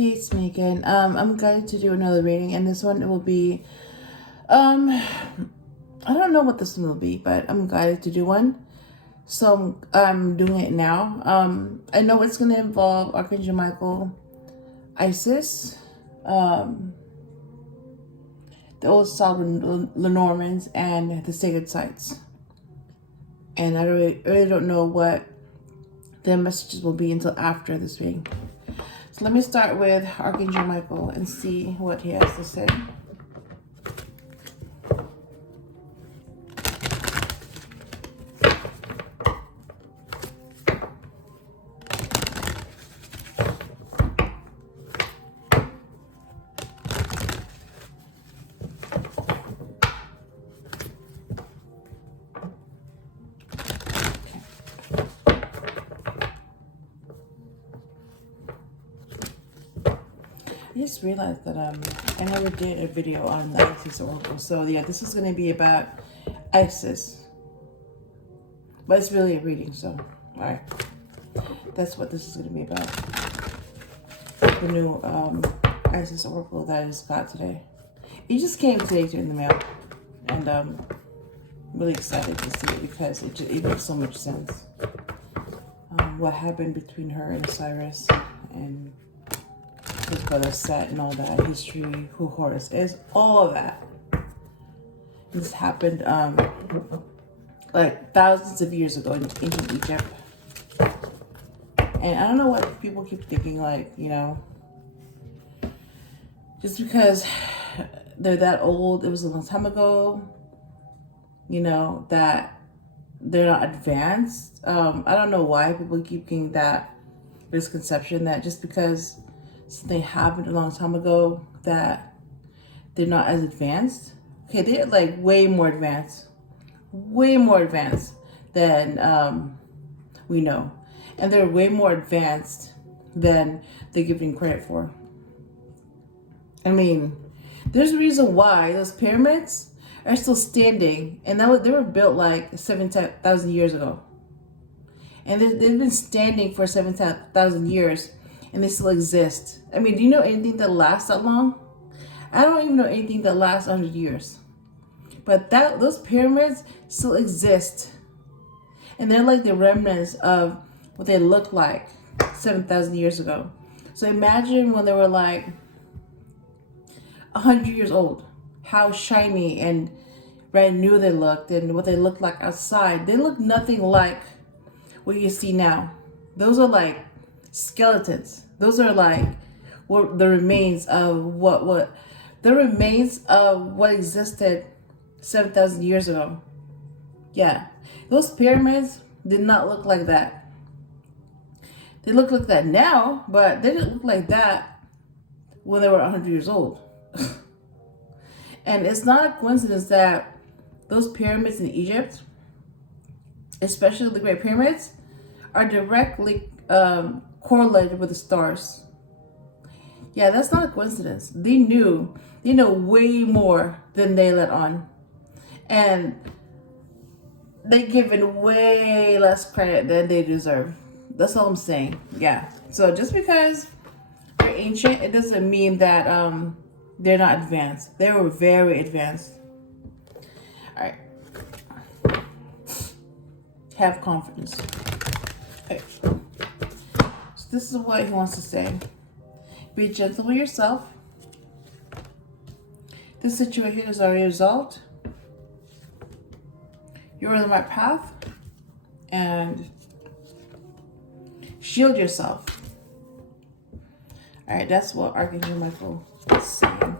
Hey, it's me again. I'm going to do another reading, and this one it will be, I don't know what this one will be, but I'm guided to do one. So I'm doing it now. I know it's going to involve Archangel Michael, Isis, the old sovereign Lenormands, and the sacred sites. And I really don't know what the messages will be until after this reading. So let me start with Archangel Michael and see what he has to say. I just realized that I never did a video on the Isis Oracle. So yeah, this is going to be about Isis. But it's really a reading, so alright. That's what this is going to be about. The new Isis Oracle that I just got today. It just came today in the mail. And I'm really excited to see it because it makes so much sense. What happened between her and Cyrus and his brother Set and all that, history, who Horus is, all of that. This happened like thousands of years ago in ancient Egypt. And I don't know what people keep thinking, like, you know, just because they're that old, it was a long time ago, you know, that they're not advanced. I don't know why people keep getting that misconception that just because something happened a long time ago that they're not as advanced. Okay, they're like way more advanced than we know. And they're way more advanced than they're giving credit for. I mean, there's a reason why those pyramids are still standing, and they were built like 7,000 years ago. And they've been standing for 7,000 years, and they still exist. I mean, do you know anything that lasts that long? I don't even know anything that lasts 100 years. But those pyramids still exist. And they're like the remnants of what they looked like 7,000 years ago. So imagine when they were like 100 years old, how shiny and brand new they looked and what they looked like outside. They look nothing like what you see now. Those are like skeletons. Those are like what the remains of what existed 7,000 years ago. Yeah, those pyramids did not look like that. They look like that now, but they didn't look like that when they were 100 years old. And it's not a coincidence that those pyramids in Egypt, especially the Great Pyramids, are directly correlated with the stars. Yeah, that's not a coincidence. They know way more than they let on. And they given way less credit than they deserve. That's all I'm saying. Yeah. So just because they're ancient, it doesn't mean that they're not advanced. They were very advanced. All right. Have confidence. Okay. So this is what he wants to say. Be gentle with yourself. This situation is already resolved. You're on the right path. And shield yourself. All right, that's what Archangel Michael is saying.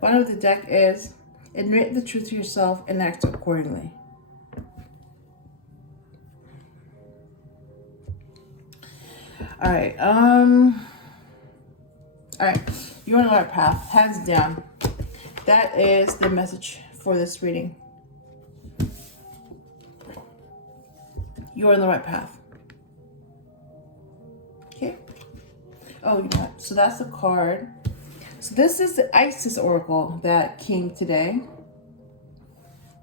Bottom of the deck is admit the truth to yourself and act accordingly. All right. All right. You're on the right path, hands down. That is the message for this reading. You're on the right path. Okay. Oh, you know what? So that's the card. So this is the Isis Oracle that came today.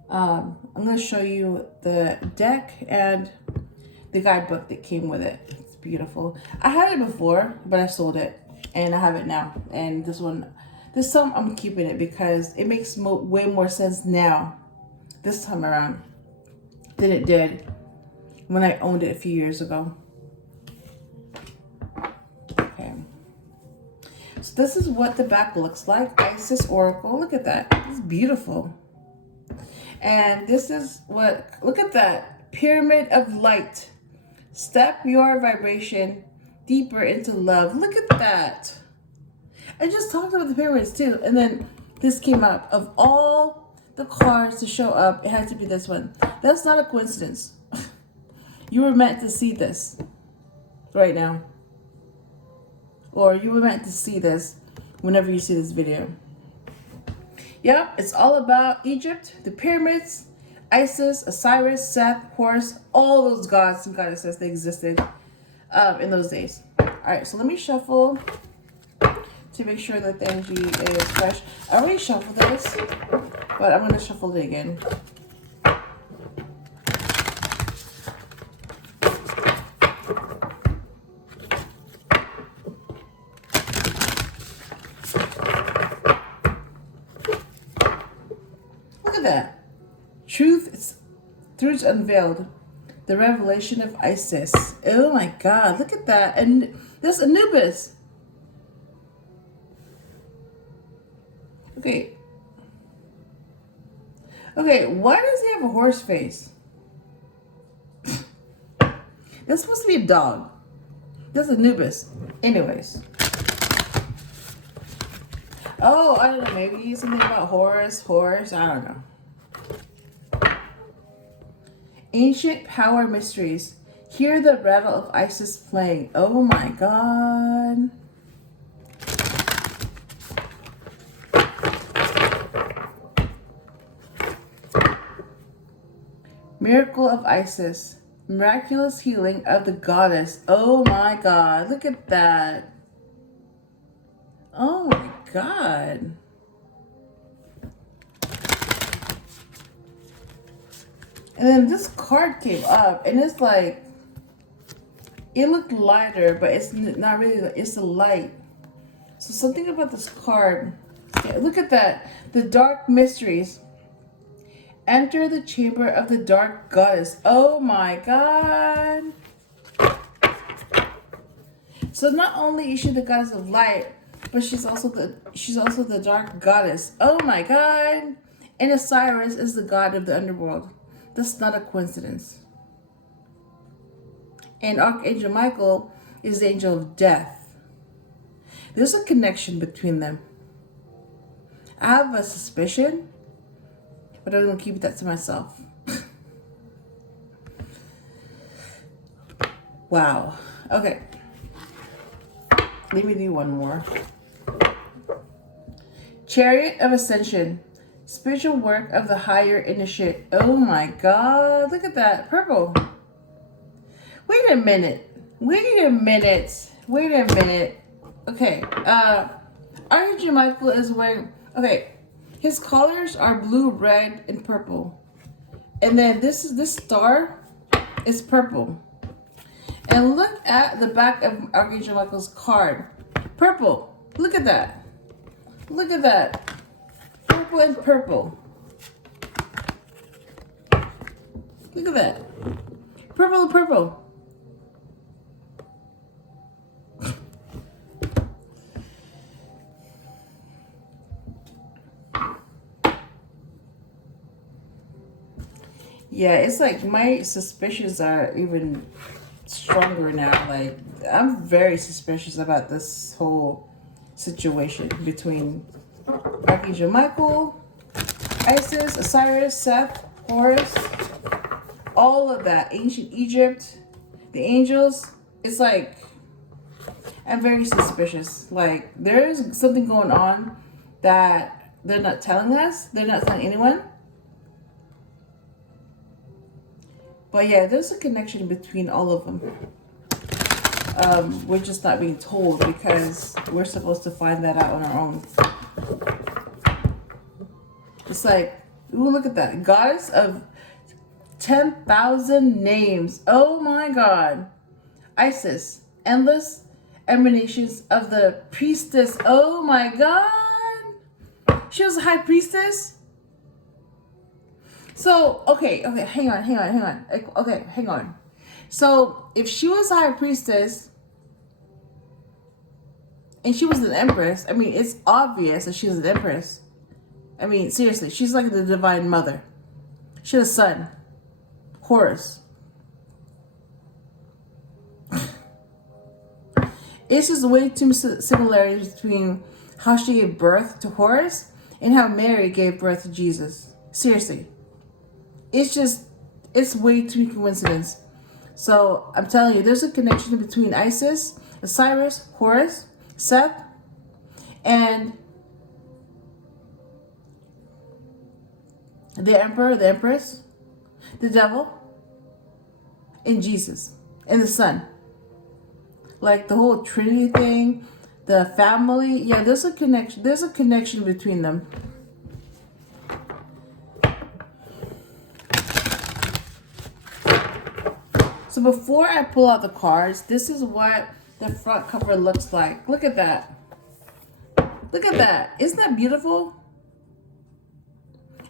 I'm going to show you the deck and the guidebook that came with it. It's beautiful. I had it before, but I sold it. and I have it now. And this time I'm keeping it because it makes way more sense now, this time around, than it did when I owned it a few years ago. Okay. So this is what the back looks like. Isis Oracle. Look at that. It's beautiful. And this is what, look at that. Pyramid of light. Step your vibration deeper into love. Look at that. I just talked about the pyramids too. And then this came up. Of all the cards to show up, it had to be this one. That's not a coincidence. You were meant to see this right now. Or you were meant to see this whenever you see this video. Yep, it's all about Egypt, the pyramids, Isis, Osiris, Seth, Horus, all those gods and goddesses that existed in those days. All right, so let me shuffle to make sure that the energy is fresh. I already shuffled this, but I'm going to shuffle it again. That truth unveiled, the revelation of Isis. Oh my God, look at that. And this Anubis. Okay, why does he have a horse face? That's supposed to be a dog. That's Anubis. Anyways. Oh, I don't know, maybe something about Horus, I don't know. Ancient power mysteries. Hear the rattle of Isis playing. Oh my God. Miracle of Isis. Miraculous healing of the goddess. Oh my God. Look at that. Oh my God. And then this card came up and it's like, it looked lighter, but it's not really, it's a light. So something about this card, yeah, look at that. The dark mysteries. Enter the chamber of the dark goddess. Oh my God. So not only is she the goddess of light, but she's also the dark goddess. Oh my God. And Osiris is the god of the underworld. That's not a coincidence. And Archangel Michael is the angel of death. There's a connection between them. I have a suspicion, but I'm going to keep that to myself. Wow. Okay. Let me do one more. Chariot of Ascension. Spiritual work of the higher initiate. Oh my God. Look at that. Purple. Wait a minute. Okay. Archangel Michael is wearing... Okay. His colors are blue, red, and purple. And then this star is purple. And look at the back of Archangel Michael's card. Purple. Look at that. Look at that. Purple and purple. Look at that. Purple and purple. Yeah, it's like my suspicions are even stronger now. Like, I'm very suspicious about this whole situation between Archangel Michael, Isis, Osiris, Seth, Horus, all of that. Ancient Egypt, the angels. It's like, I'm very suspicious. Like, there is something going on that they're not telling us. They're not telling anyone. But yeah, there's a connection between all of them. We're just not being told because we're supposed to find that out on our own. It's like, ooh, look at that. Goddess of 10,000 names. Oh my God. Isis, endless emanations of the priestess. Oh my God. She was a high priestess. So, okay, hang on. Okay, hang on. So, if she was a high priestess and she was an empress, I mean, it's obvious that she was an empress. I mean, seriously, she's like the divine mother. She had a son, Horus. It's just way too similarities between how she gave birth to Horus and how Mary gave birth to Jesus. Seriously. It's way too many coincidence. So I'm telling you, there's a connection between Isis, Osiris, Horus, Seth, and the emperor, the empress, the devil, and Jesus, and the son. Like the whole Trinity thing, the family. Yeah, there's a connection. There's a connection between them. So before I pull out the cards, this is what the front cover looks like. Look at that. Look at that. Isn't that beautiful?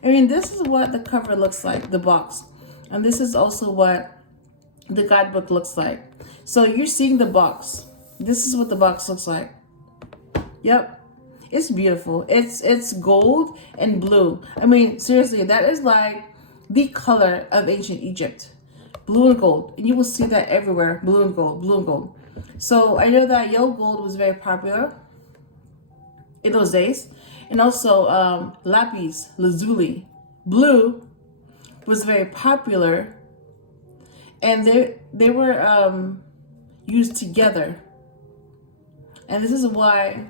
I mean, this is what the cover looks like, the box. And this is also what the guidebook looks like. So you're seeing the box. This is what the box looks like. Yep. It's beautiful. It's gold and blue. I mean, seriously, that is like the color of ancient Egypt. Blue and gold. And you will see that everywhere. Blue and gold. Blue and gold. So I know that yellow gold was very popular in those days. And also lapis lazuli. Blue was very popular. And they were used together. And this is why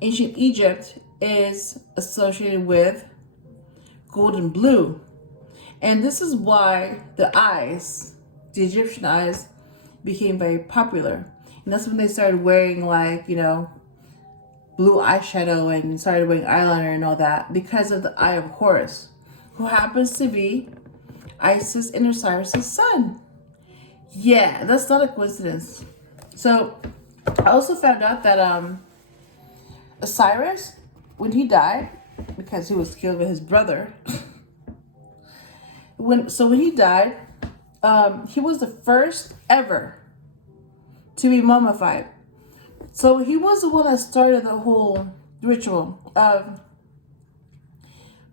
ancient Egypt is associated with gold and blue. And this is why the eyes, the Egyptian eyes, became very popular. And that's when they started wearing, like, you know, blue eyeshadow and started wearing eyeliner and all that, because of the eye of Horus, who happens to be Isis and Osiris' son. Yeah, that's not a coincidence. So I also found out that Osiris, when he died, because he was killed by his brother, when he died, he was the first ever to be mummified. So he was the one that started the whole ritual of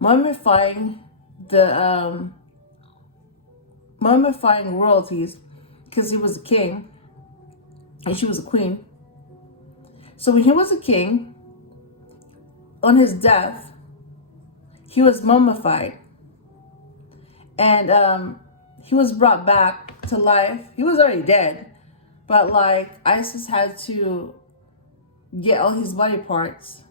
mummifying mummifying royalties, because he was a king and she was a queen. So when he was a king, on his death, he was mummified. And he was brought back to life. He was already dead. But like Isis had to get all his body parts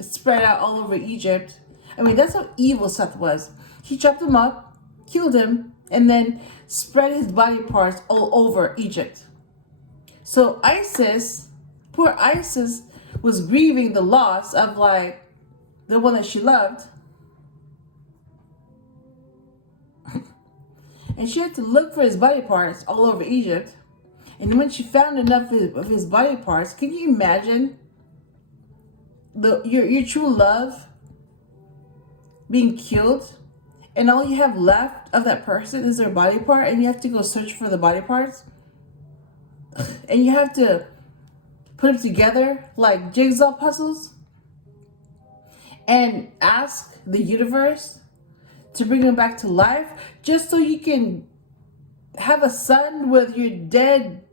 spread out all over Egypt. I mean, that's how evil Seth was. He chopped him up, killed him, and then spread his body parts all over Egypt. So Isis, poor Isis, was grieving the loss of like the one that she loved. And she had to look for his body parts all over Egypt. And when she found enough of his body parts, can you imagine your true love being killed, and all you have left of that person is their body part, and you have to go search for the body parts, and you have to put them together like jigsaw puzzles, and ask the universe to bring them back to life just so you can have a son with your dead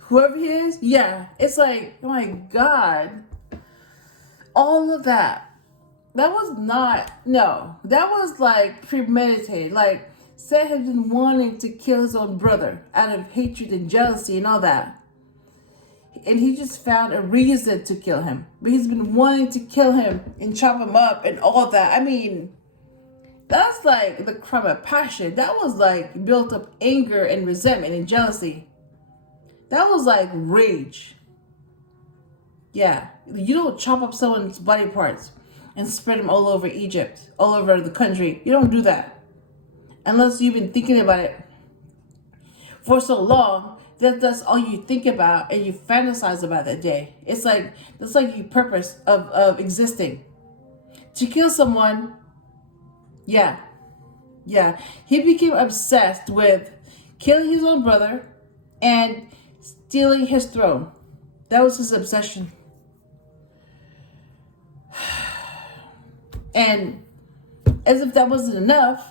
whoever he is. Yeah, it's like, oh my God, all of that. That was that was like premeditated. Like, Seth had been wanting to kill his own brother out of hatred and jealousy and all that. And he just found a reason to kill him. But he's been wanting to kill him and chop him up and all that. I mean, that's like the crime of passion. That was like built up anger and resentment and jealousy. That was like rage. Yeah, you don't chop up someone's body parts and spread them all over Egypt, all over the country. You don't do that unless you've been thinking about it for so long that's all you think about and you fantasize about that day. It's like that's like your purpose of existing. To kill someone, yeah. Yeah. He became obsessed with killing his own brother and stealing his throne. That was his obsession. And as if that wasn't enough,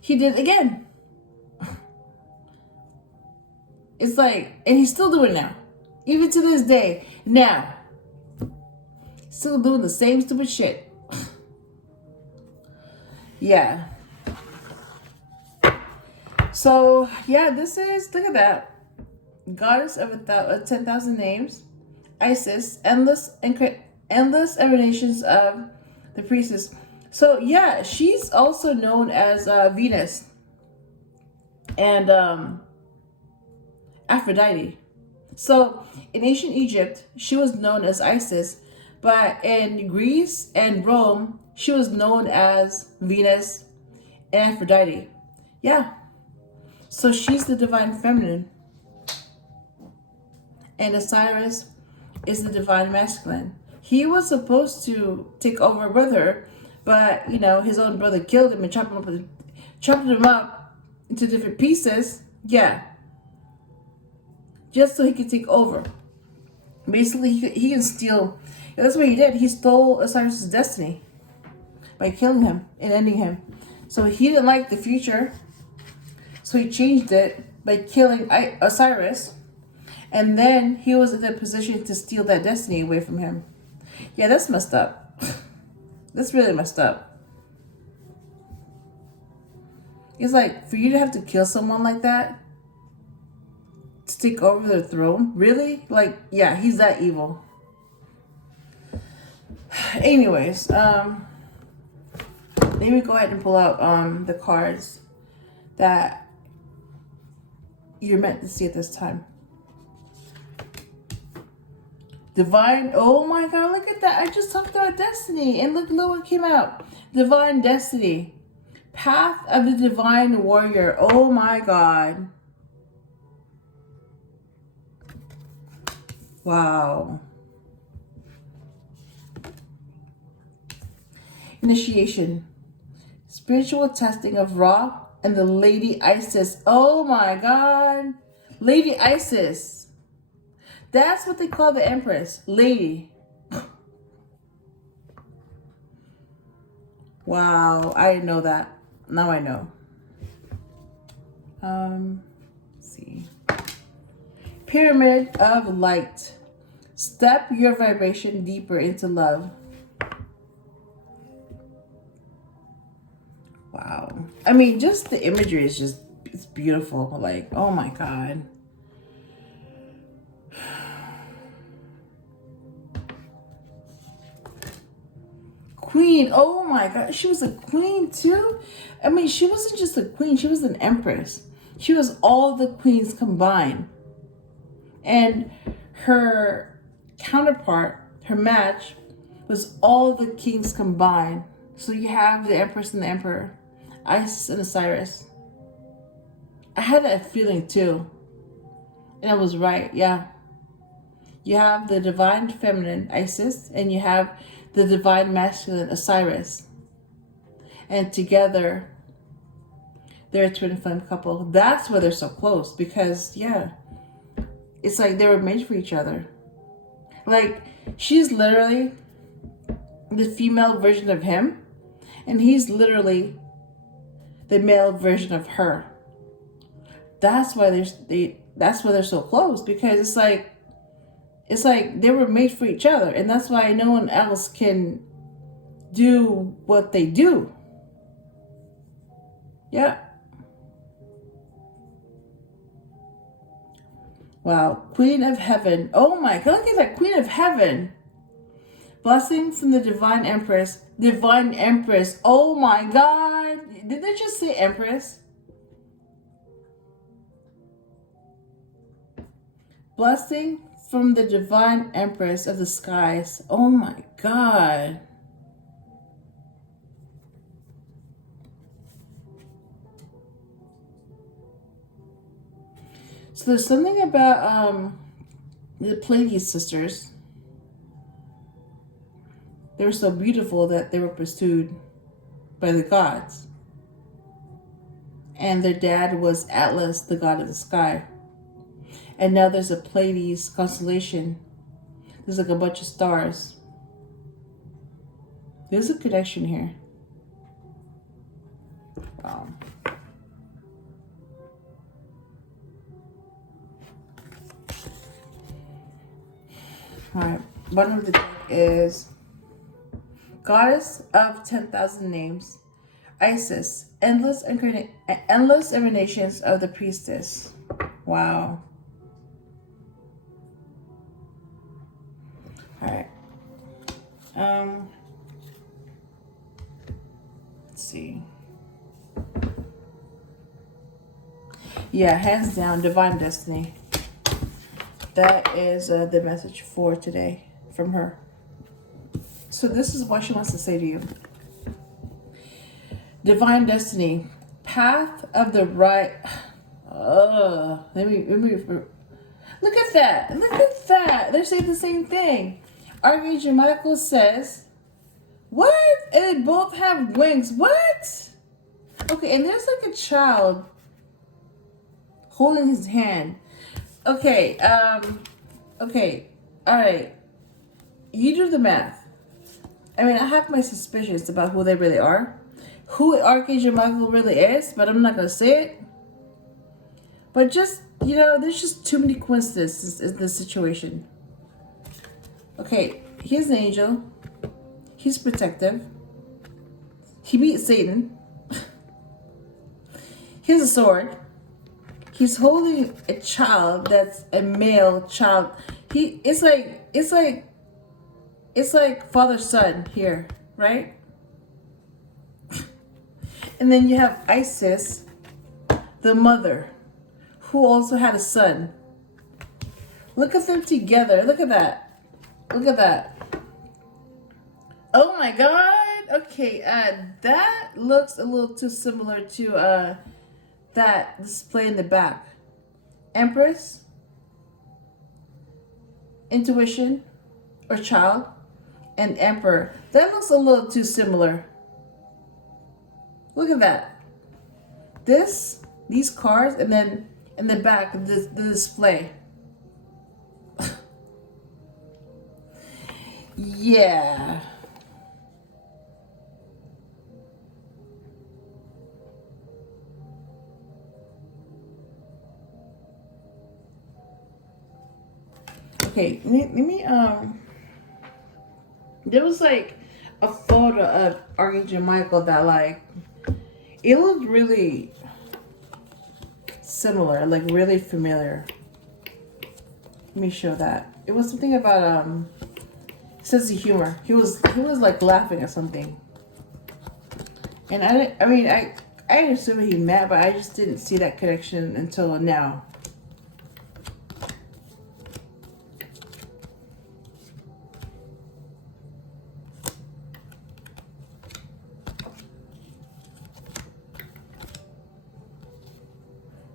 he did it again. It's like, and he's still doing it now. Even to this day. Now. Still doing the same stupid shit. Yeah. So, yeah, this is, look at that. Goddess of 10,000 names. Isis. Endless emanations of the priestess. So, yeah, she's also known as Venus. And Aphrodite. So in ancient Egypt, she was known as Isis, but in Greece and Rome, she was known as Venus and Aphrodite. Yeah. So she's the divine feminine. And Osiris is the divine masculine. He was supposed to take over with her, but his own brother killed him and chopped him up into different pieces. Yeah. Just so he could take over. Basically, he can steal. That's what he did. He stole Osiris' destiny by killing him and ending him. So he didn't like the future. So he changed it by killing Osiris. And then he was in a position to steal that destiny away from him. Yeah, that's messed up. That's really messed up. It's like, for you to have to kill someone like that, to take over their throne? Really? Like, yeah, he's that evil. Anyways, let me go ahead and pull out the cards that you're meant to see at this time. Divine, oh my god, look at that. I just talked about destiny, and look what came out. Divine destiny. Path of the divine warrior. Oh my god. Wow. Initiation. Spiritual testing of Ra and the Lady Isis. Oh my god. Lady Isis. That's what they call the Empress. Lady. Wow. I didn't know that. Now I know. Let's see. Pyramid of light. Step your vibration deeper into love. Wow. I mean, just the imagery is just, it's beautiful. Like, oh my god. Queen. Oh my god. She was a queen too? I mean, she wasn't just a queen. She was an empress. She was all the queens combined. And her counterpart, her match, was all the kings combined. So you have the empress and the emperor. Isis and Osiris. I had that feeling too. And I was right, yeah. You have the divine feminine, Isis, and you have the divine masculine, Osiris. And together, they're a twin flame couple. That's why they're so close. Because, yeah, it's like they were made for each other. Like, she's literally the female version of him. And he's literally the male version of her. That's why they're so close, because it's like they were made for each other, and that's why no one else can do what they do. Yeah. Wow. Queen of Heaven. Oh my god, look at that. Queen of Heaven. Blessing from the Divine Empress. Divine Empress. Oh my god. Did they just say Empress? Blessing from the Divine Empress of the skies. Oh my god. So there's something about the Pleiades sisters. They were so beautiful that they were pursued by the gods. And their dad was Atlas, the god of the sky. And now there's a Pleiades constellation. There's like a bunch of stars. There's a connection here. Wow. Alright, bottom of the deck is Goddess of 10,000 Names, Isis, endless emanations of the priestess. Wow. Alright. Let's see. Yeah, hands down, divine destiny. That is the message for today from her. So this is what she wants to say to you. Divine destiny, path of the right. Let me. Look at that. Look at that. They're saying the same thing. Archangel Michael says, what? And they both have wings. What? Okay, and there's like a child holding his hand. Okay, okay, all right. You do the math. I mean, I have my suspicions about who they really are, who Archangel Michael really is, but I'm not gonna say it. But just, you know, there's just too many coincidences in this situation. Okay, he's an angel. He's protective. He beat Satan. He has a sword. He's holding a child that's a male child. It's like father son here, right? And then you have Isis, the mother, who also had a son. Look at them together. Look at that. Look at that. Oh my God. Okay, that looks a little too similar to that display in the back. Empress, intuition, or child, and emperor. That looks a little too similar. Look at that. These cards, and then in the back, the display. Yeah. Okay, let me there was like a photo of Archangel Michael that like, it looked really similar, like really familiar. Let me show that. It was something about sense of humor. He was like laughing at something. And I assume he met, but I just didn't see that connection until now.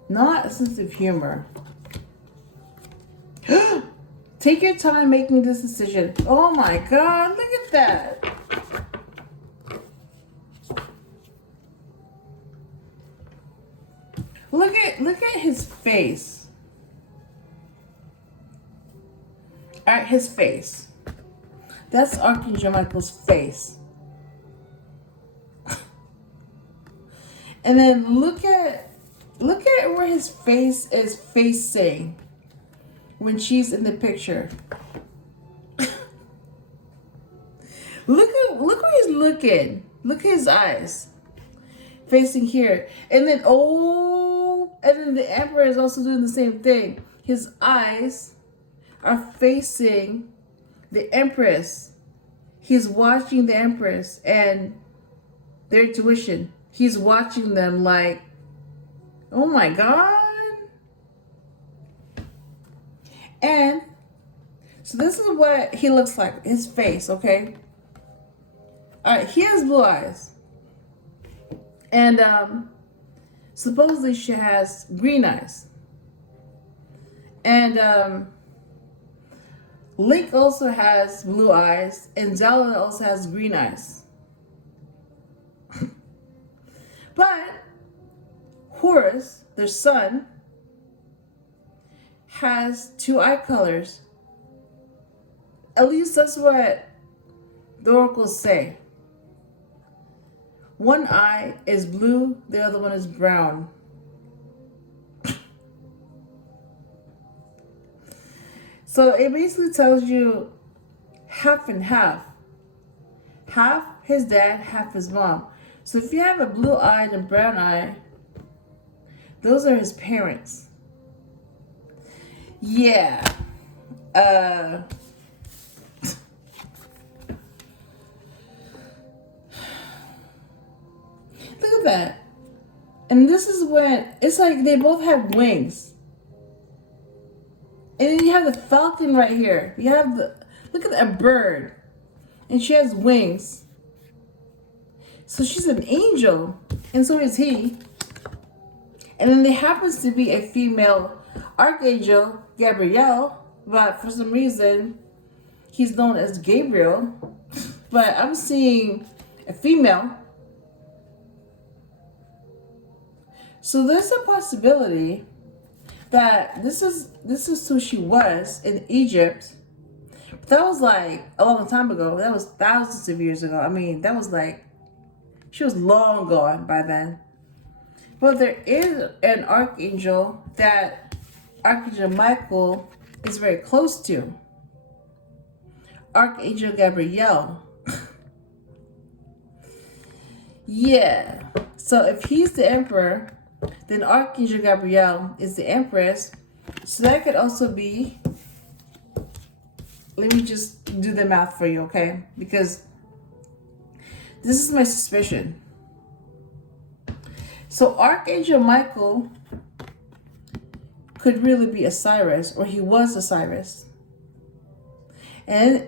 Not a sense of humor. Take your time making this decision. Oh my God, look at that. Look at his face. All right, his face. That's Archangel Michael's face. And then look at where his face is facing when she's in the picture. Look where he's looking. Look at his eyes. Facing here. And then the emperor is also doing the same thing. His eyes are facing the empress. He's watching the empress and their intuition. He's watching them like, oh my God. And so this is what he looks like, his face, okay? All right, he has blue eyes. And supposedly she has green eyes. And Link also has blue eyes, and Zelda also has green eyes. But Horus, their son, has two eye colors. At least that's what the oracles say. One eye is blue, the other one is brown. So it basically tells you half and half. Half his dad, half his mom. So if you have a blue eye and a brown eye, those are his parents. Yeah. Look at that. And this is when it's like they both have wings. And then you have the falcon right here. You have look at that bird. And she has wings. So she's an angel. And so is he. And then there happens to be a female archangel, Gabriel. But for some reason, he's known as Gabriel. But I'm seeing a female. So there's a possibility that this is who she was in Egypt. But that was like a long time ago. That was thousands of years ago. I mean, that was like, she was long gone by then. But there is an archangel that Archangel Michael is very close to. Archangel Gabriel. Yeah. So if he's the emperor, then Archangel Gabriel is the empress. So that could also be, let me just do the math for you, okay? Because this is my suspicion. So Archangel Michael could really be Osiris, or he was Osiris. And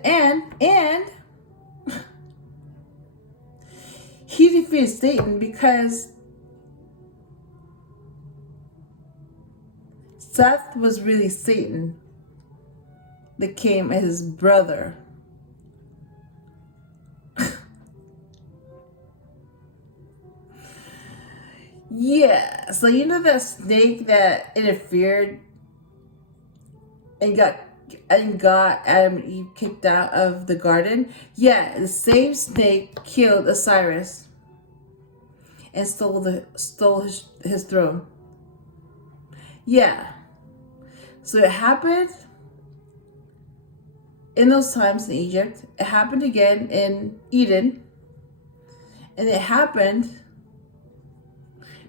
he defeated Satan because Seth was really Satan that came as his brother. Yeah, so you know that snake that interfered and got Adam and Eve kicked out of the garden? Yeah, the same snake killed Osiris and stole his throne. Yeah. So it happened in those times in Egypt. It happened again in Eden. And it happened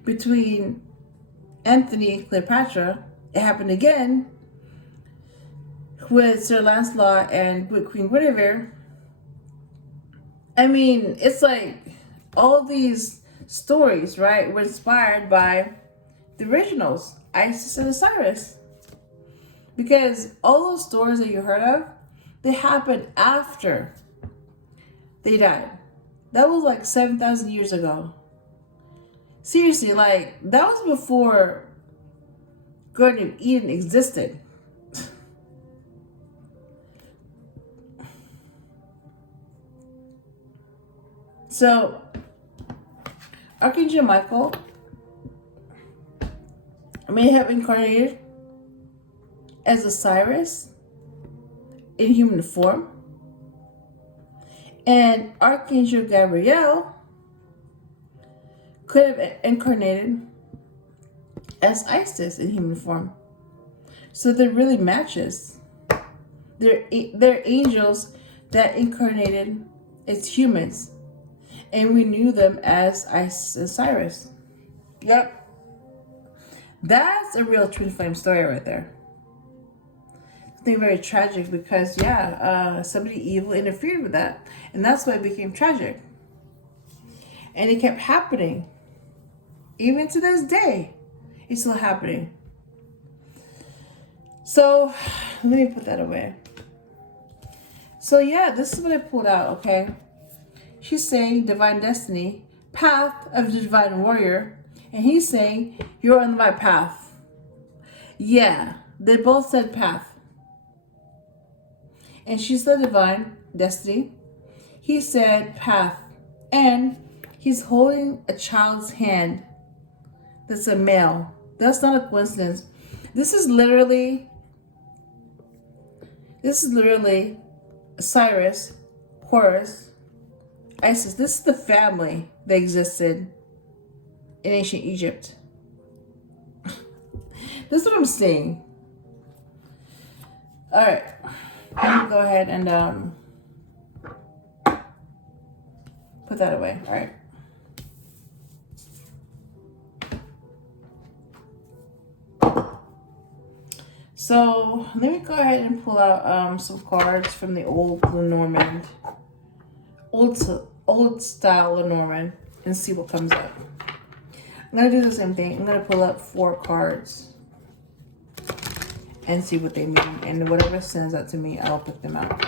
between Anthony and Cleopatra. It happened again with Sir Lancelot and with Queen Guinevere. I mean, it's like all these stories, right, were inspired by the originals, Isis and Osiris. Because all those stories that you heard of, they happened after they died. That was like 7,000 years ago. Seriously, like, that was before Garden of Eden existed. So, Archangel Michael may have incarnated as Osiris in human form, and Archangel Gabriel could have incarnated as Isis in human form. So they're really matches. They're angels that incarnated as humans, and we knew them as Isis and Osiris. Yep. That's a real twin flame story right there. Something very tragic because, somebody evil interfered with that. And that's why it became tragic. And it kept happening. Even to this day, it's still happening. So, let me put that away. So, this is what I pulled out, okay? She's saying divine destiny, path of the divine warrior. And he's saying, you're on my path. Yeah. They both said path. And she's the divine destiny. He said path. And he's holding a child's hand that's a male. That's not a coincidence. This is literally Cyrus, Horus, Isis. This is the family that existed in ancient Egypt. This is what I'm saying. All right, let me go ahead and put that away. All right. So let me go ahead and pull out some cards from the old Lenormand, old style Lenormand, and see what comes up. I'm gonna do the same thing. I'm gonna pull up 4 cards and see what they mean, and whatever sends out to me, I'll pick them out.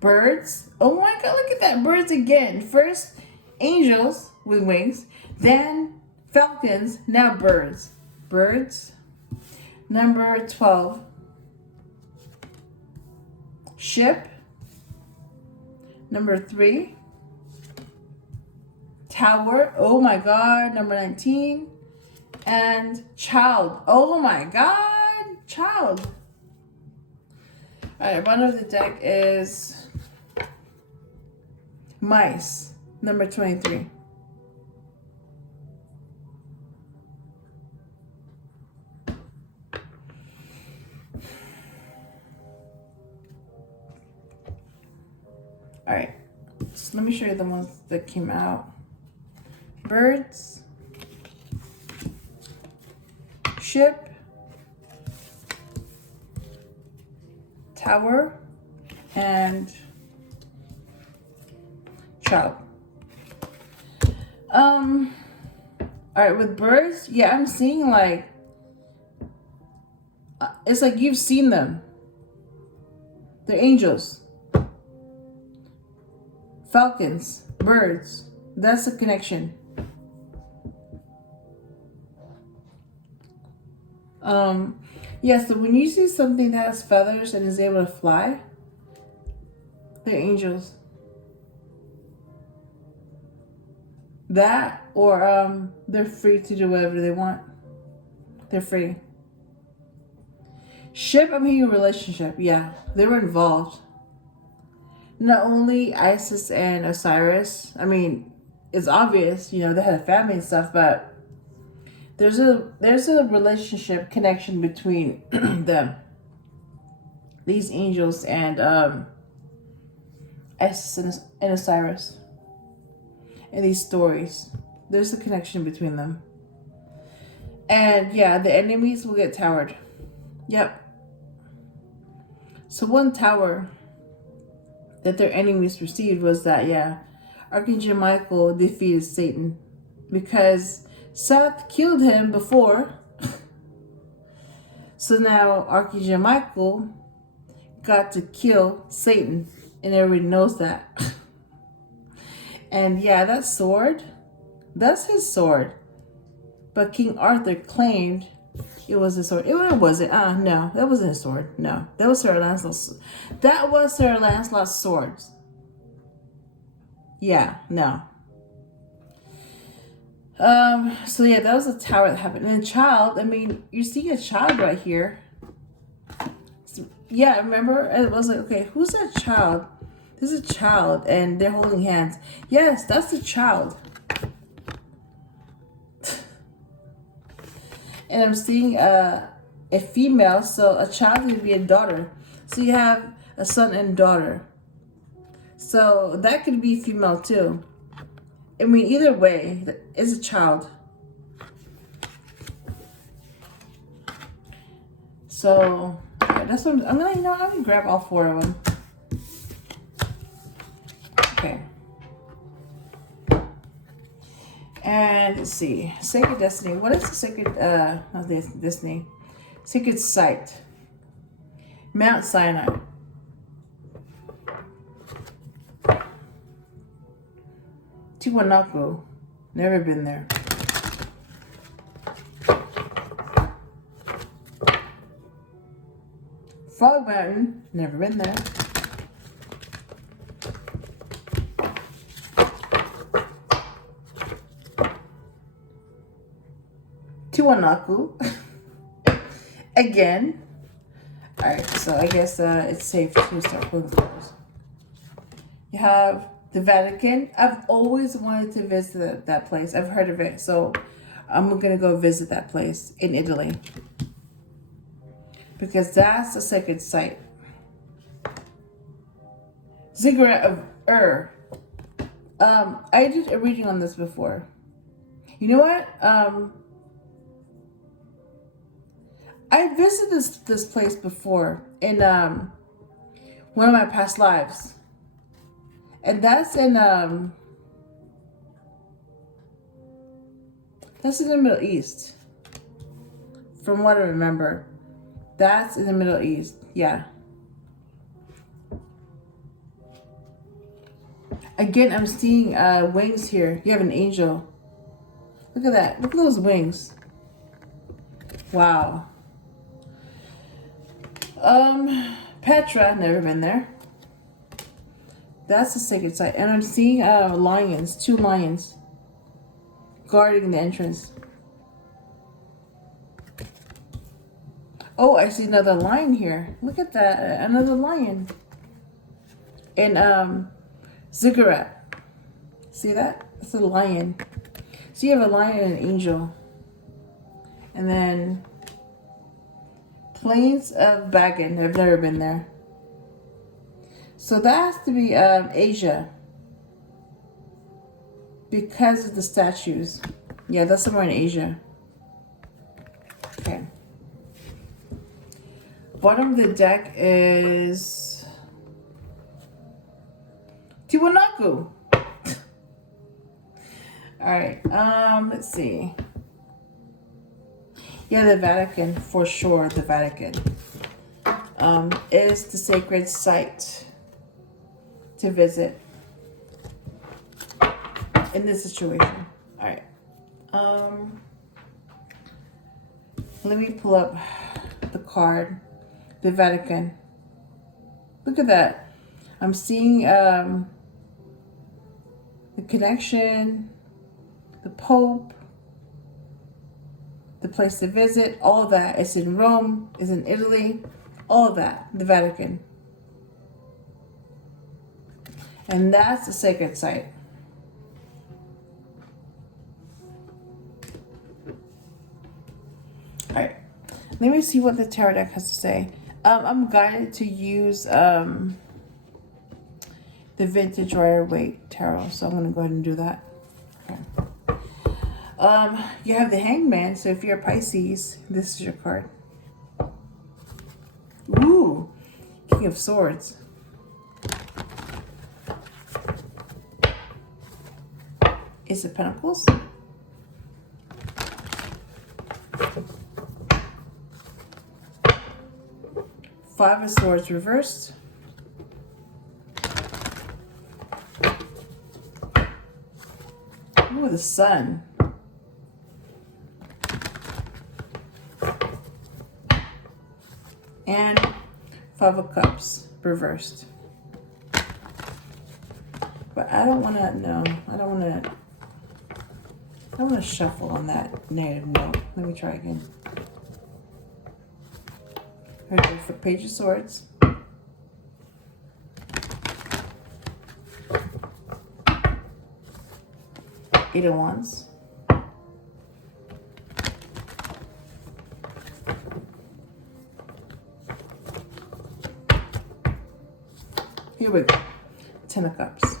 Birds. Oh my God, look at that. Birds again. First, angels with wings. Then, falcons. Now, birds. Birds. Number 12. Ship. Number 3. Tower. Oh my God. Number 19. And child. Oh my God. Child. All right, bottom of the deck is mice, number 23. All right, so let me show you the ones that came out. Birds, ship, tower, and child. All right, with birds, yeah, I'm seeing like it's like you've seen them. They're angels. Falcons, birds. That's the connection. Yeah, so when you see something that has feathers and is able to fly, they're angels. That, or they're free to do whatever they want. They're free. Ship, I'm hearing a relationship. Yeah, they were involved. Not only Isis and Osiris, I mean, it's obvious, you know, they had a family and stuff, but there's a relationship connection between them, these angels, and Isis and Osiris. In these stories, there's a connection between them. And yeah, the enemies will get towered. Yep. So one tower that their enemies received was that, yeah, Archangel Michael defeated Satan because Seth killed him before. So now Archangel Michael got to kill Satan, and everybody knows that. And yeah, that sword, that's his sword. But King Arthur claimed it was his sword. It wasn't. No, that wasn't his sword. No, that was Sir Lancelot's. That was Sir Lancelot's sword. Yeah, no. So yeah, that was a tower that happened. And a child, I mean, you're seeing a child right here. So, yeah, remember? It was like, okay, who's that child? This is a child, and they're holding hands. Yes, that's the child. And I'm seeing a female, so a child would be a daughter. So you have a son and daughter. So that could be female too. I mean, either way, it's a child. So yeah, that's what I'm gonna. I'm gonna grab all 4 of them. Okay. And let's see. Sacred Destiny. What is the sacred destiny? Sacred Sight. Mount Sinai. Tiwanaku. Never been there. Frog Mountain. Never been there. Tiwanaku. Again. Alright, so I guess it's safe to start pulling cards. You have the Vatican. I've always wanted to visit that place. I've heard of it. So I'm going to go visit that place in Italy. Because that's a sacred site. Ziggurat of Ur. I did a reading on this before. You know what? I visited this place before in one of my past lives. And that's in the Middle East. From what I remember. That's in the Middle East. Yeah. Again, I'm seeing wings here. You have an angel. Look at that. Look at those wings. Wow. Petra, never been there. That's a sacred site. And I'm seeing lions, 2 lions guarding the entrance. Oh, I see another lion here. Look at that. Another lion. And Ziggurat. See that? It's a lion. So you have a lion and an angel. And then Plains of Bagan. I've never been there. So that has to be Asia. Because of the statues. Yeah, that's somewhere in Asia. Okay. Bottom of the deck is Tiwanaku. Alright, let's see. Yeah, the Vatican, for sure, the Vatican is the sacred site to visit in this situation. Alright. Let me pull up the card. The Vatican. Look at that. I'm seeing the connection, the Pope, the place to visit, all of that. It's in Rome, it's in Italy, all of that, the Vatican. And that's a sacred site. All right, let me see what the tarot deck has to say. I'm guided to use the Vintage Rider-Waite Tarot, so I'm going to go ahead and do that. Okay. You have the Hangman, so if you're a Pisces, this is your card. Ooh, King of Swords. Ace of Pentacles. Five of Swords reversed. Ooh, the Sun. And Five of Cups reversed. But I don't want to, no, I don't want to shuffle on that negative note. Let me try again. Here's the Page of Swords. Eight of Wands. Here we go. 10 of Cups.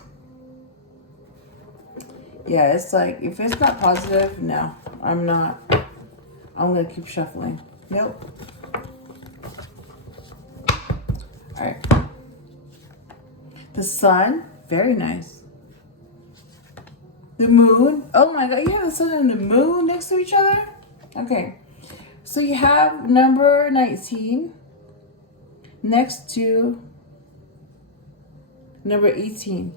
Yeah, it's like, if it's not positive, no, I'm not. I'm going to keep shuffling. Nope. All right. The Sun, very nice. The Moon. Oh my God, you have the Sun and the Moon next to each other? Okay. So you have number 19, next to number 18.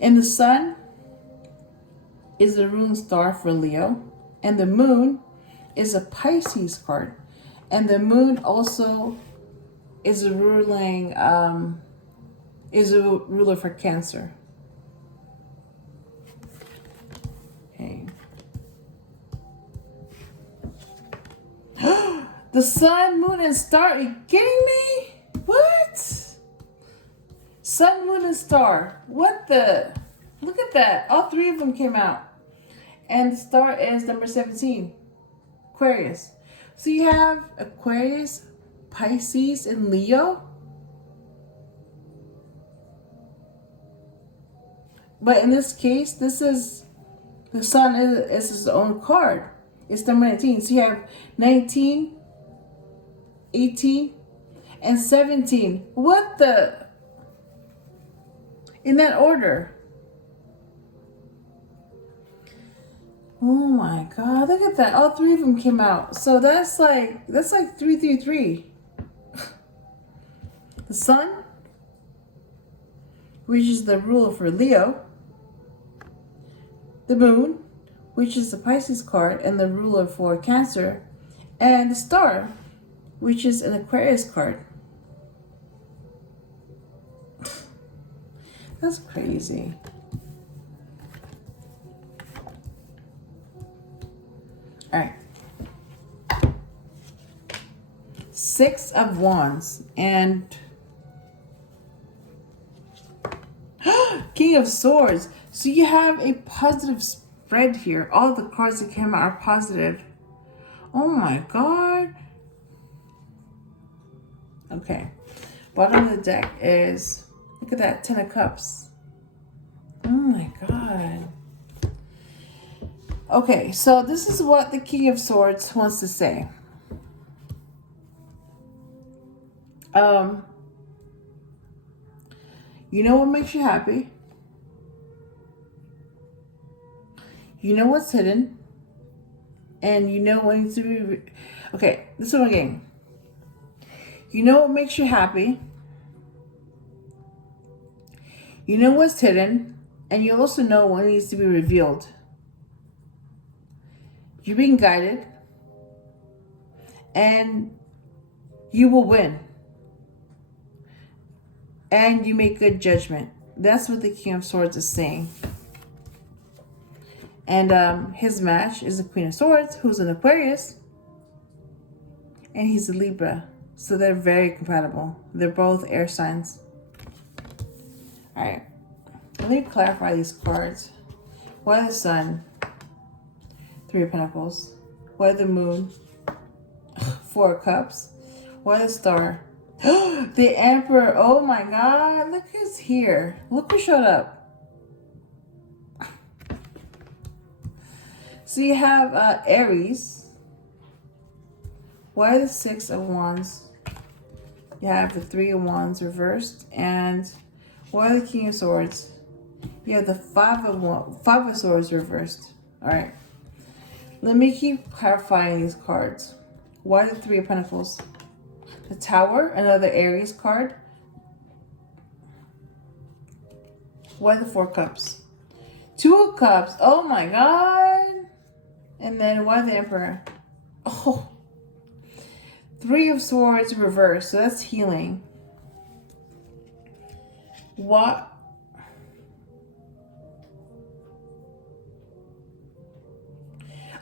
And the sun is the ruling star for Leo. And the moon is a Pisces card. And the moon also is a ruling, is a ruler for Cancer. Okay. The sun, moon, and star. Are you kidding me? What? Sun, moon, and star. What the? Look at that. All three of them came out. And the star is number 17. Aquarius. So you have Aquarius, Pisces, and Leo. But in this case, this is, the sun is his own card. It's number 19. So you have 19, 18, and 17. What the? In that order. Oh my God, look at that. All three of them came out. So that's like 333. The sun, which is the ruler for Leo. The moon, which is the Pisces card and the ruler for Cancer. And the star, which is an Aquarius card. That's crazy. All right. 6 of Wands and King of Swords. So you have a positive spread here. All the cards that came out are positive. Oh my God. Okay. Bottom of the deck is, look at that, 10 of Cups. Oh my God. Okay, so this is what the King of Swords wants to say. You know what makes you happy. You know what's hidden. And you know what needs to be... Okay, this is what I'm getting. You know what makes you happy. You know what's hidden. And you also know what needs to be revealed. You're being guided. And you will win. And you make good judgment. That's what the King of Swords is saying. And his match is the Queen of Swords, who's an Aquarius. And he's a Libra. So they're very compatible. They're both air signs. Alright. Let me clarify these cards. Why the Sun? 3 of Pentacles. Why the Moon? 4 of Cups. Why the Star? The Emperor. Oh my God. Look who's here. Look who showed up. So you have Aries. Why the 6 of Wands? You have the 3 of Wands reversed. And why the King of Swords? You have the 5 of Swords reversed. Alright. Let me keep clarifying these cards. Why the 3 of Pentacles? The Tower, another Aries card. Why the 4 Cups? 2 of Cups. Oh my God. And then why the Emperor? Oh. 3 of Swords reversed. So that's healing. What?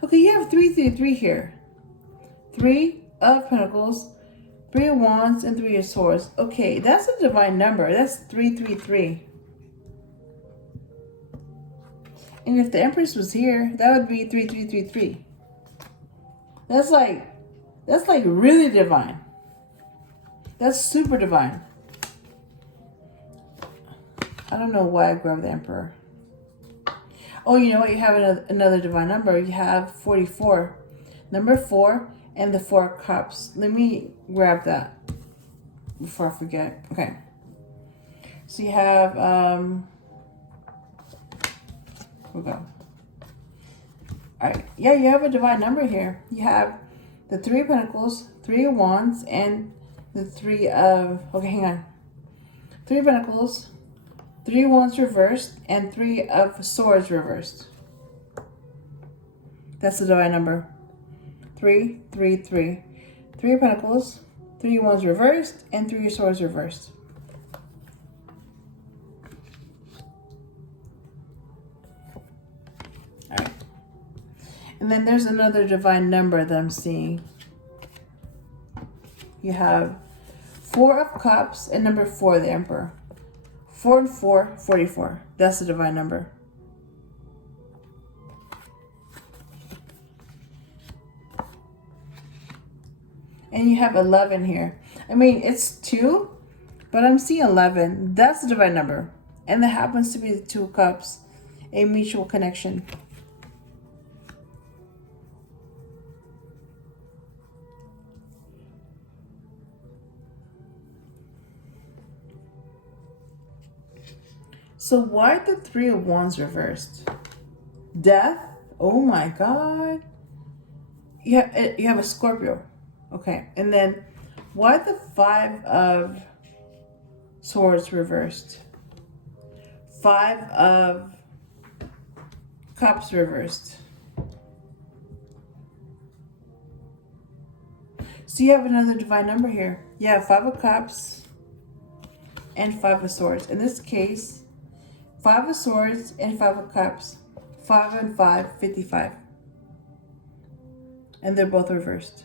Okay, you have 3 here. 3 of Pentacles, 3 of Wands, and 3 of Swords. Okay, that's a divine number. That's 333. And if the Empress was here, that would be 3333. That's like really divine. That's super divine. I don't know why I grabbed the Emperor. Oh, you know what? You have another divine number. You have 44. Number 4 and the 4 Cups. Let me grab that before I forget. Okay. So you have, here we go. All right. Yeah, you have a divine number here. You have the 3 of Pentacles, 3 of Wands, and the 3 of... Okay, hang on. 3 of Pentacles, 3 of Wands reversed, and 3 of Swords reversed. That's the divine number. 3, 3, 3. 3 of Pentacles, 3 of Wands reversed, and 3 of Swords reversed. All right. And then there's another divine number that I'm seeing. You have 4 of Cups and number 4, the Emperor. 4 and 4, 44. That's the divine number. And you have 11 here. I mean, it's 2, but I'm seeing 11. That's the divine number. And that happens to be the 2 of Cups, a mutual connection. So why the 3 of Wands reversed? Death? Oh my God. You have a Scorpio. Okay. And then why the 5 of Swords reversed? 5 of Cups reversed. So you have another divine number here. You have 5 of Cups and 5 of Swords. In this case, 5 of Swords and 5 of Cups. 5 and 5, 55. And they're both reversed.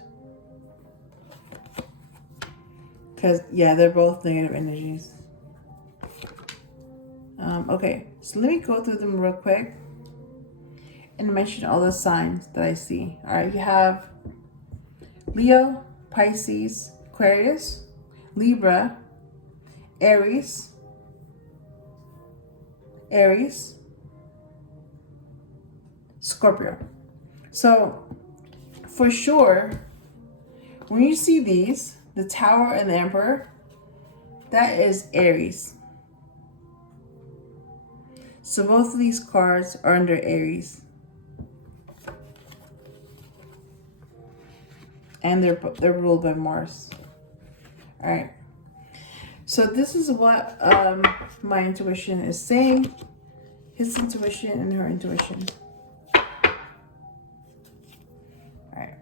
Because, yeah, they're both negative energies. Okay, so let me go through them real quick and mention all the signs that I see. All right, you have Leo, Pisces, Aquarius, Libra, Aries, Scorpio. So, for sure, when you see these, the Tower and the Emperor, that is Aries. So both of these cards are under Aries. And they're ruled by Mars. All right. So this is what my intuition is saying. His intuition and her intuition. All right.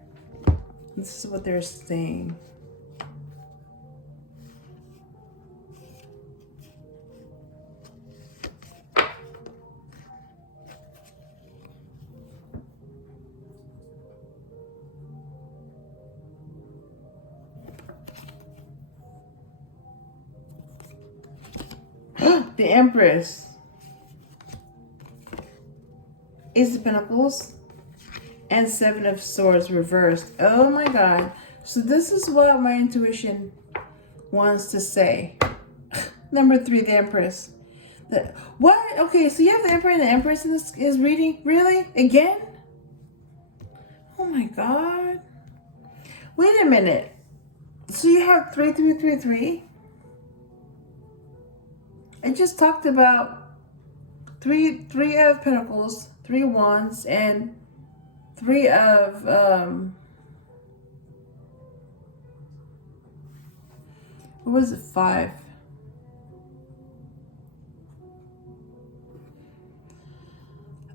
This is what they're saying. The Empress. Ace of Pentacles and 7 of Swords reversed. Oh my God. So this is what my intuition wants to say. Number 3, the Empress. What? Okay, so you have the Emperor and the Empress in this is reading? Really? Again? Oh my God. Wait a minute. So you have 3, 3, 3, 3. I just talked about 3 of Pentacles, 3 of Wands, and 3 of what was it? 5.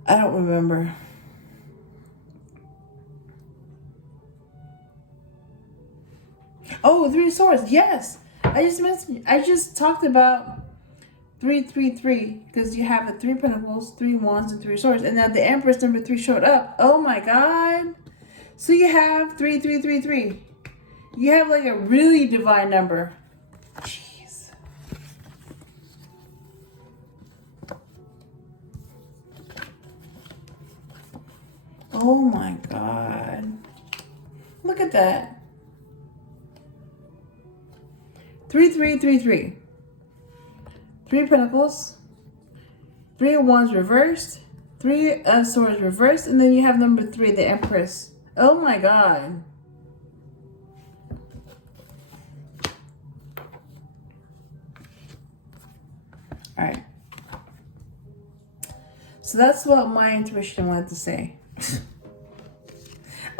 I don't remember. Oh, 3 of Swords. Yes, I just talked about 3, 3, 3, because you have the 3 Pentacles, 3 Wands, and 3 Swords, and now the Empress number 3 showed up. Oh my God! So you have 3, 3, 3, 3. You have like a really divine number. Jeez. Oh my God! Look at that. 3, 3, 3, 3. 3 Pentacles, 3 of Wands reversed, 3 of Swords reversed, and then you have number 3, the Empress. Oh my God. All right. So that's what my intuition wanted to say.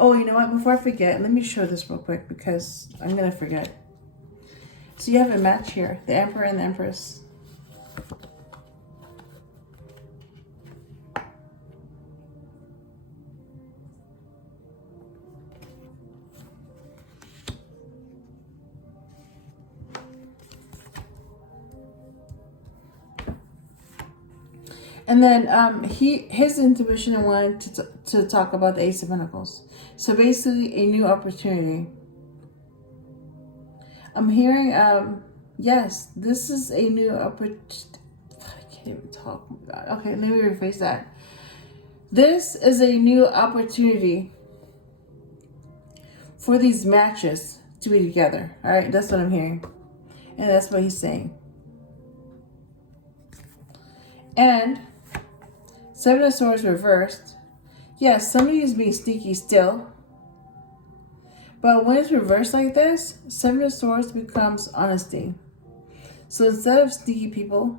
Oh, you know what? Before I forget, let me show this real quick because I'm going to forget. So you have a match here, the Emperor and the Empress. And then his intuition wanted to talk about the Ace of Pentacles. So basically a new opportunity. I'm hearing, yes, this is a new opportunity. I can't even talk. Oh my God. Okay, let me rephrase that. This is a new opportunity for these matches to be together. All right, that's what I'm hearing. And that's what he's saying. And Seven of Swords reversed. Yes, somebody is being sneaky still. But when it's reversed like this, Seven of Swords becomes honesty. So instead of sneaky people,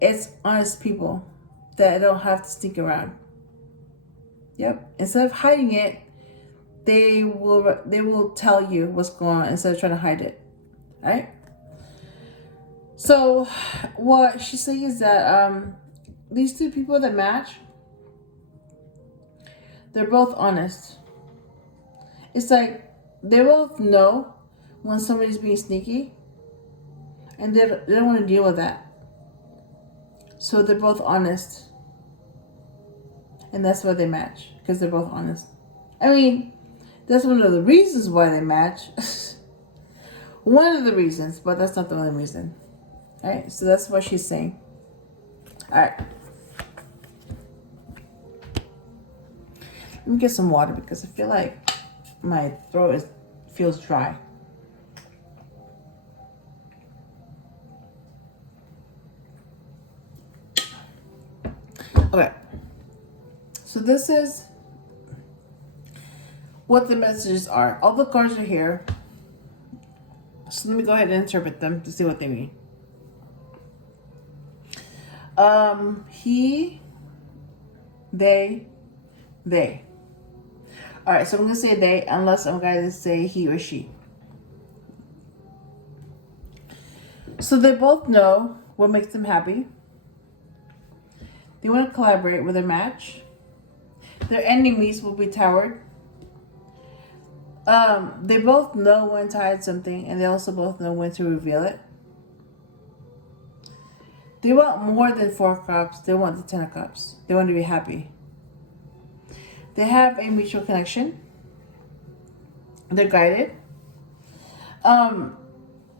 it's honest people that don't have to sneak around. Yep. Instead of hiding it, they will tell you what's going on instead of trying to hide it. All right? So what she's saying is that these two people that match, they're both honest. It's like they both know when somebody's being sneaky, and they don't want to deal with that. So they're both honest. And that's why they match, because they're both honest. I mean, that's one of the reasons why they match. One of the reasons, but that's not the only reason. All right, so that's what she's saying. All right. Let me get some water because I feel like my throat feels dry. Okay. So this is what the messages are. All the cards are here. So let me go ahead and interpret them to see what they mean. He, they. All right, so I'm going to say they unless I'm going to say he or she. So they both know what makes them happy. They want to collaborate with their match. Their enemies will be towered. They both know when to hide something, and they also both know when to reveal it. They want more than 4 cups. They want the 10 of cups. They want to be happy. They have a mutual connection. They're guided.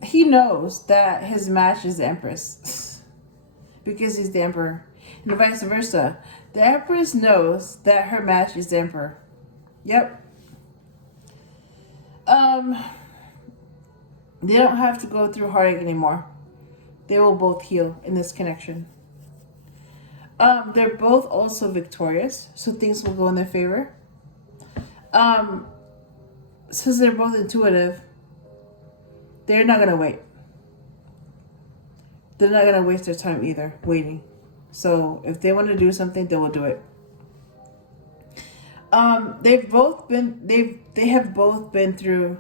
He knows that his match is the Empress because he's the Emperor. And vice versa. The Empress knows that her match is the Emperor. Yep. They don't have to go through heartache anymore. They will both heal in this connection. They're both also victorious, so things will go in their favor. Since they're both intuitive, they're not going to wait. They're not going to waste their time either, waiting. So if they want to do something, they will do it. They have both been through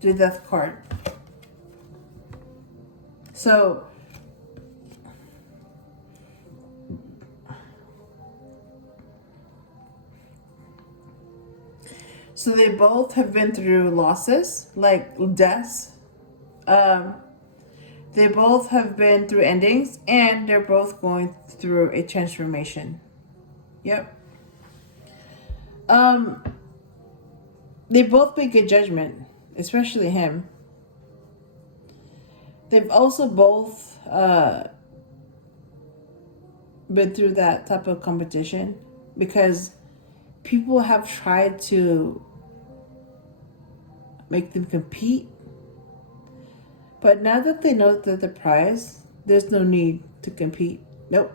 the death card. So they both have been through losses, like deaths. They both have been through endings, and they're both going through a transformation. Yep. They both make good judgment, especially him. They've also both been through that type of competition because people have tried to make them compete. But now that they know that the prize, there's no need to compete. Nope.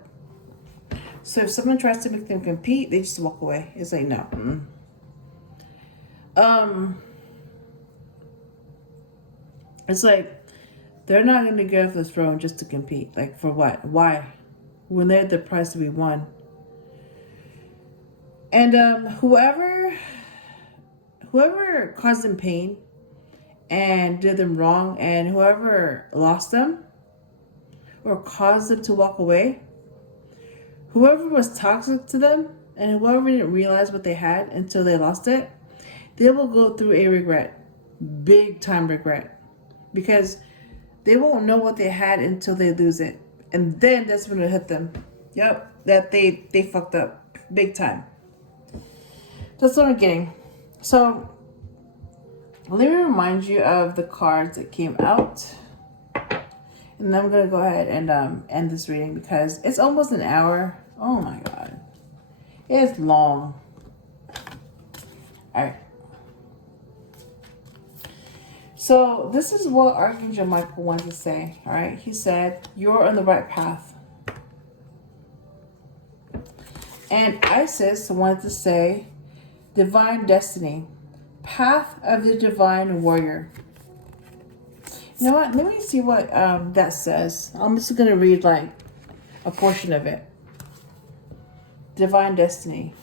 So if someone tries to make them compete, they just walk away. It's like, no. It's like, they're not going to get off the throne just to compete. Like, for what? Why? When they had the prize to be won. And whoever whoever caused them pain and did them wrong, and whoever lost them or caused them to walk away, whoever was toxic to them, and whoever didn't realize what they had until they lost it, they will go through a regret, big time regret, because they won't know what they had until they lose it. And then that's when it hit them. Yep, that they fucked up big time. That's what I'm getting. So let me remind you of the cards that came out. And then I'm going to go ahead and end this reading because it's almost an hour. Oh my God. It's long. All right. So this is what Archangel Michael wanted to say. All right. He said, you're on the right path. And Isis wanted to say, divine destiny. Path of the divine warrior. You know what? Let me see what that says. I'm just going to read like a portion of it. Divine destiny.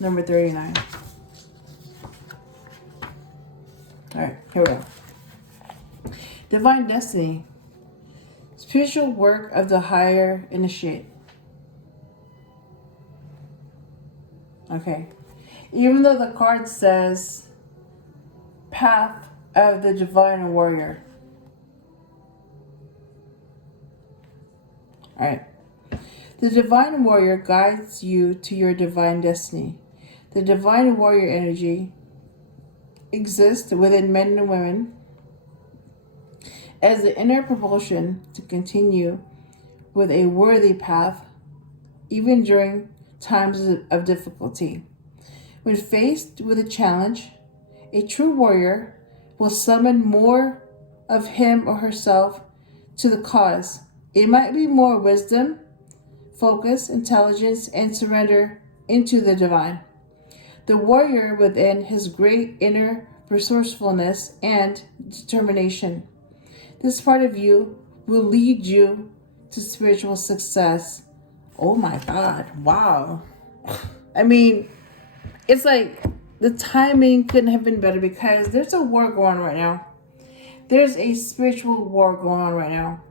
Number 39. All right, here we go. Divine destiny. Spiritual work of the higher initiate. Okay. Even though the card says path of the divine warrior. All right. The divine warrior guides you to your divine destiny. The divine warrior energy exists within men and women as the inner propulsion to continue with a worthy path, even during times of difficulty. When faced with a challenge, a true warrior will summon more of him or herself to the cause. It might be more wisdom, focus, intelligence, and surrender into the divine. The warrior within his great inner resourcefulness and determination. This part of you will lead you to spiritual success. Oh my God. Wow. I mean, it's like the timing couldn't have been better because there's a war going on right now. There's a spiritual war going on right now.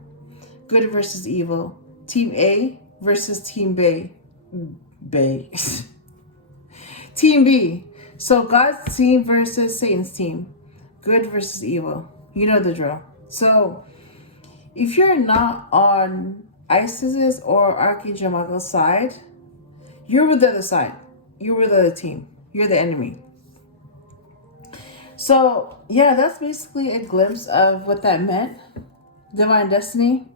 Good versus evil. Team A versus Team B. Team B. So God's team versus Satan's team. Good versus evil. You know the drill. So if you're not on Isis's or Archangel Michael's side, you're with the other side. You're with the other team. You're the enemy. So yeah, that's basically a glimpse of what that meant. Divine destiny.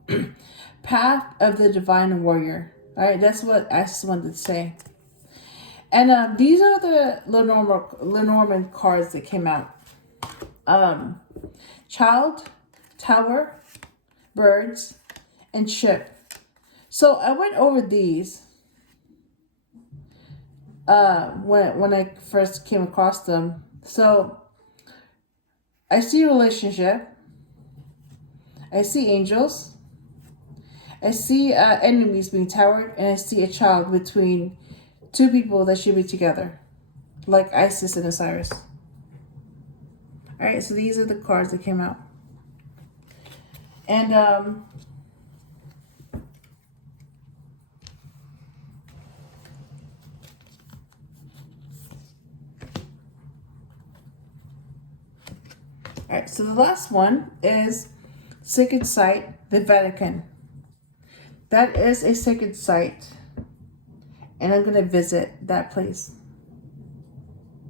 Path of the divine warrior. All right, that's what I just wanted to say. And these are the Lenormand cards that came out. Child, Tower, Birds, and Ship. So I went over these when I first came across them. So I see a relationship. I see angels. I see enemies being towered, and I see a child between two people that should be together, like Isis and Osiris. All right, so these are the cards that came out. And all right, so the last one is sacred site, the Vatican. That is a sacred site, and I'm going to visit that place.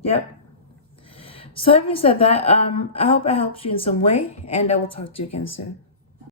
Yep. So having said that, I hope I helped you in some way, and I will talk to you again soon.